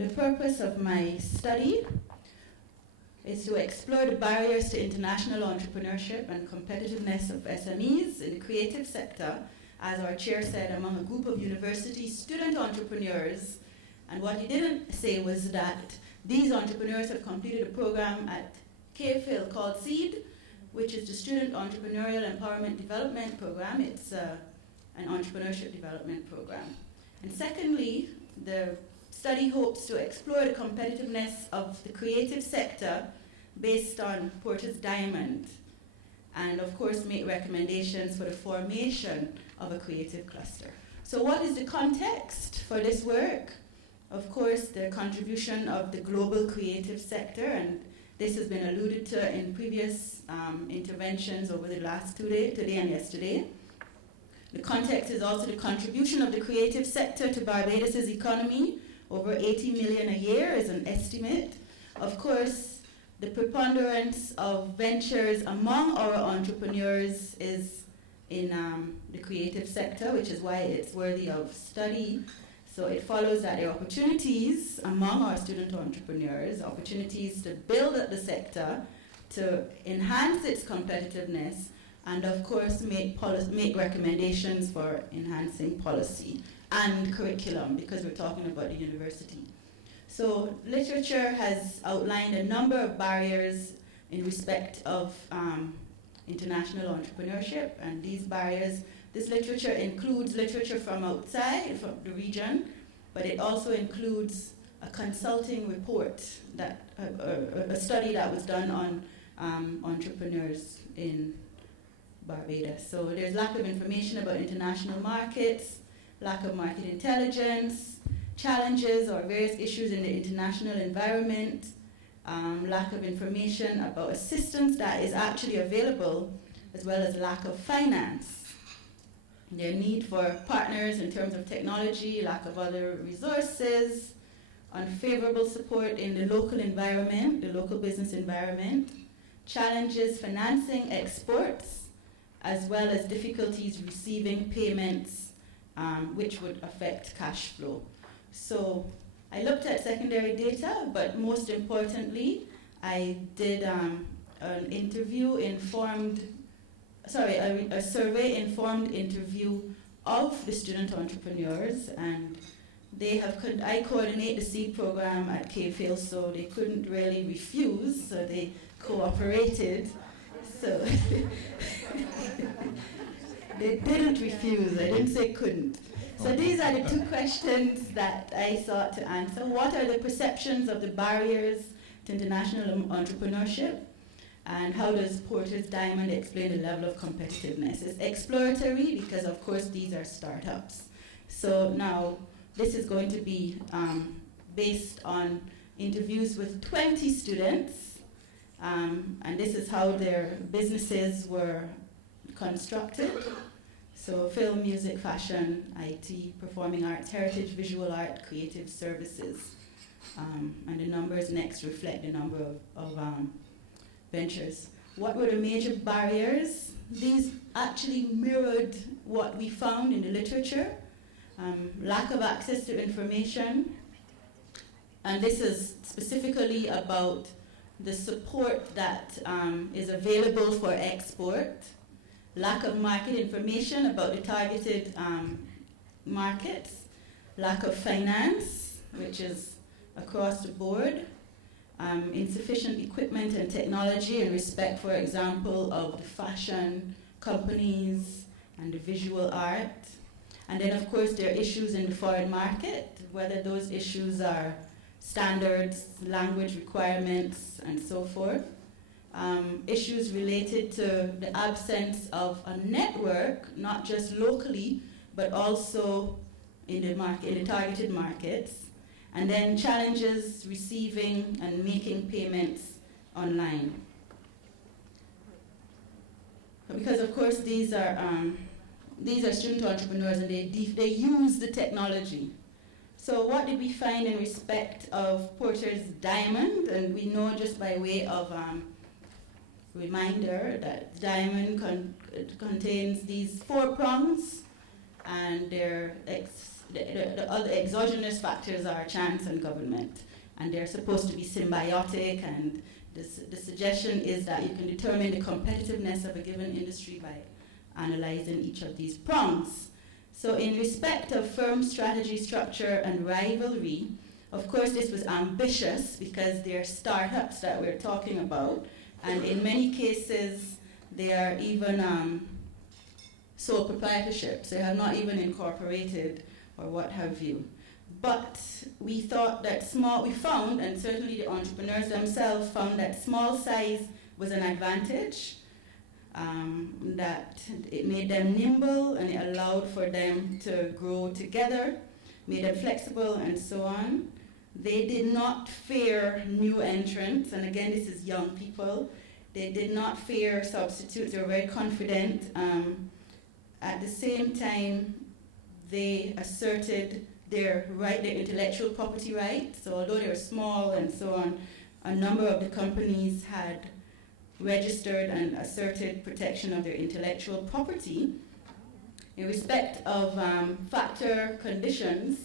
The purpose of my study is to explore the barriers to international entrepreneurship and competitiveness of SMEs in the creative sector, as our chair said, among a group of university student entrepreneurs. And what he didn't say was that these entrepreneurs have completed a program at KFIL called SEED, which is the Student Entrepreneurial Empowerment Development Program. It's an entrepreneurship development program. And secondly, the study hopes to explore the competitiveness of the creative sector based on Porter's Diamond, and of course make recommendations for the formation of a creative cluster. So what is the context for this work? Of course, the contribution of the global creative sector, and this has been alluded to in previous interventions over the last today and yesterday. The context is also the contribution of the creative sector to Barbados' economy. Over 80 million a year is an estimate. Of course, the preponderance of ventures among our entrepreneurs is in the creative sector, which is why it's worthy of study. So it follows that there are opportunities among our student entrepreneurs, opportunities to build up the sector, to enhance its competitiveness, and of course make recommendations for enhancing policy and curriculum, because we're talking about the university. So literature has outlined a number of barriers in respect of international entrepreneurship, and these barriers, this literature includes literature from outside, from the region, but it also includes a consulting report, that a study that was done on entrepreneurs in Barbados. So there's lack of information about international markets, lack of market intelligence, challenges or various issues in the international environment, lack of information about assistance that is actually available, as well as lack of finance. Their need for partners in terms of technology, lack of other resources, unfavorable support in the local environment, the local business environment, challenges financing exports, as well as difficulties receiving payments, which would affect cash flow. So I looked at secondary data, but most importantly, I did a survey-informed interview of the student entrepreneurs, and I coordinate the SEED program at KFIL, so they couldn't really refuse, so they cooperated. So they didn't refuse, I didn't say couldn't. So these are the two questions that I sought to answer. What are the perceptions of the barriers to international entrepreneurship? And how does Porter's Diamond explain the level of competitiveness? It's exploratory because, of course, these are startups. So now this is going to be based on interviews with 20 students, and this is how their businesses were constructed. So film, music, fashion, IT, performing arts, heritage, visual art, creative services. And the numbers next reflect the number of ventures. What were the major barriers? These actually mirrored what we found in the literature. Lack of access to information. And this is specifically about the support that is available for export. Lack of market information about the targeted markets, lack of finance, which is across the board, insufficient equipment and technology in respect, for example, of the fashion companies and the visual art. And then, of course, there are issues in the foreign market, whether those issues are standards, language requirements, and so forth. Issues related to the absence of a network, not just locally, but also in the targeted markets. And then challenges receiving and making payments online. Because of course these are student entrepreneurs, and they use the technology. So what did we find in respect of Porter's Diamond? And we know, just by way of reminder, that diamond contains these 4 prongs, and they're the other exogenous factors are chance and government, and they're supposed to be symbiotic, and the suggestion is that you can determine the competitiveness of a given industry by analyzing each of these prongs. So in respect of firm strategy, structure, and rivalry, of course this was ambitious because they're startups that we're talking about, and in many cases they are even sole proprietorships. They have not even incorporated or what have you. But we thought that we found, and certainly the entrepreneurs themselves found, that small size was an advantage, that it made them nimble and it allowed for them to grow together, made them flexible and so on. They did not fear new entrants, and again this is young people. They did not fear substitutes, they were very confident. At the same time, they asserted their intellectual property right. So although they were small and so on, a number of the companies had registered and asserted protection of their intellectual property. In respect of factor conditions,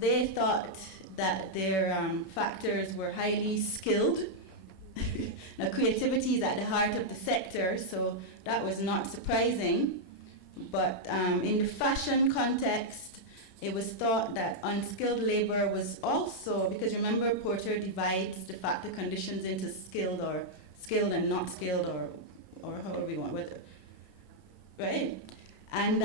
they thought that their factors were highly skilled. Now, creativity is at the heart of the sector, so that was not surprising. But in the fashion context, it was thought that unskilled labor was also, because remember Porter divides the factor conditions into skilled and not skilled, or however you want, right? And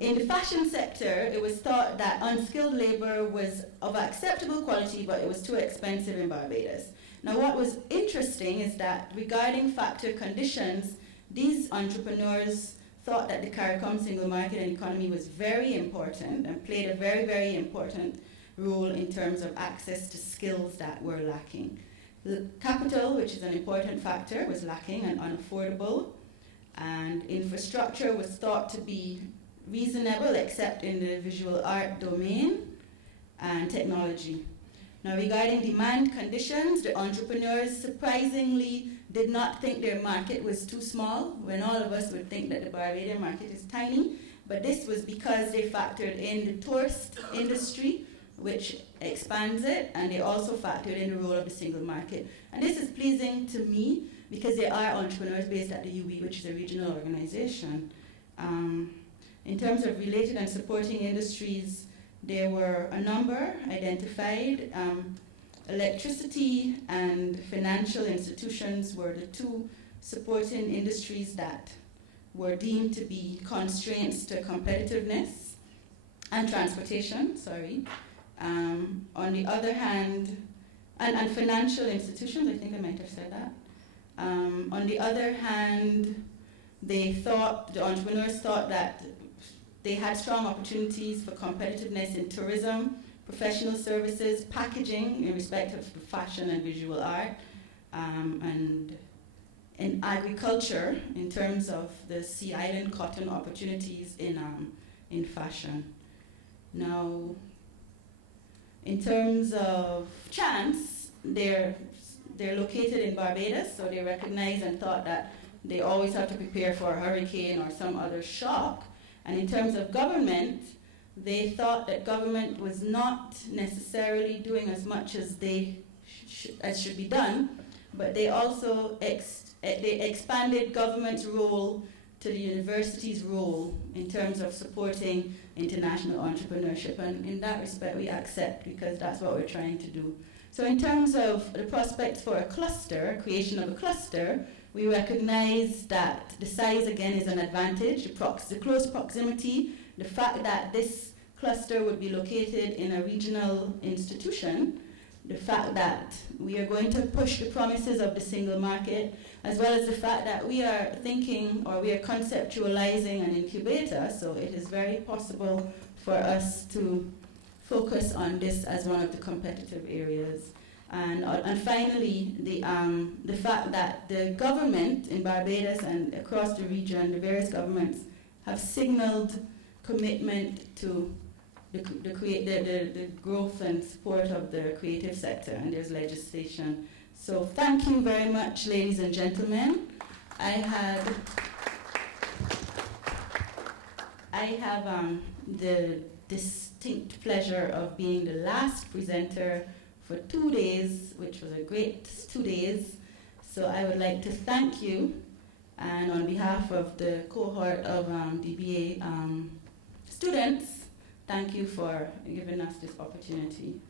in the fashion sector, it was thought that unskilled labor was of acceptable quality, but it was too expensive in Barbados. Now what was interesting is that regarding factor conditions, these entrepreneurs thought that the CARICOM single market and economy was very important and played a very, very important role in terms of access to skills that were lacking. The capital, which is an important factor, was lacking and unaffordable, and infrastructure was thought to be reasonable except in the visual art domain and technology. Now regarding demand conditions, the entrepreneurs surprisingly did not think their market was too small, when all of us would think that the Barbadian market is tiny, but this was because they factored in the tourist industry, which expands it, and they also factored in the role of the single market. And this is pleasing to me because there are entrepreneurs based at the UB, which is a regional organization. In terms of related and supporting industries, there were a number identified. Electricity and financial institutions were the two supporting industries that were deemed to be constraints to competitiveness, and transportation, sorry. On the other hand, and financial institutions, I think I might have said that. On the other hand, the entrepreneurs thought that they had strong opportunities for competitiveness in tourism, professional services, packaging in respect of fashion and visual art, and in agriculture in terms of the Sea Island cotton opportunities in fashion. Now, in terms of chance, they're located in Barbados, so they recognized and thought that they always have to prepare for a hurricane or some other shock. And in terms of government, they thought that government was not necessarily doing as much as as should be done, but they also they expanded government's role to the university's role in terms of supporting international entrepreneurship. And in that respect, we accept, because that's what we're trying to do. So in terms of the prospects for a cluster, creation of a cluster, we recognize that the size, again, is an advantage, the close proximity, the fact that this cluster would be located in a regional institution, the fact that we are going to push the promises of the single market, as well as the fact that we are thinking, or we are conceptualizing an incubator, so it is very possible for us to focus on this as one of the competitive areas. And finally, the fact that the government in Barbados and across the region, the various governments, have signaled commitment to the growth and support of the creative sector, and there's legislation. So thank you very much, ladies and gentlemen. I have the distinct pleasure of being the last presenter for 2 days, which was a great 2 days. So I would like to thank you, and on behalf of the cohort of DBA students, thank you for giving us this opportunity.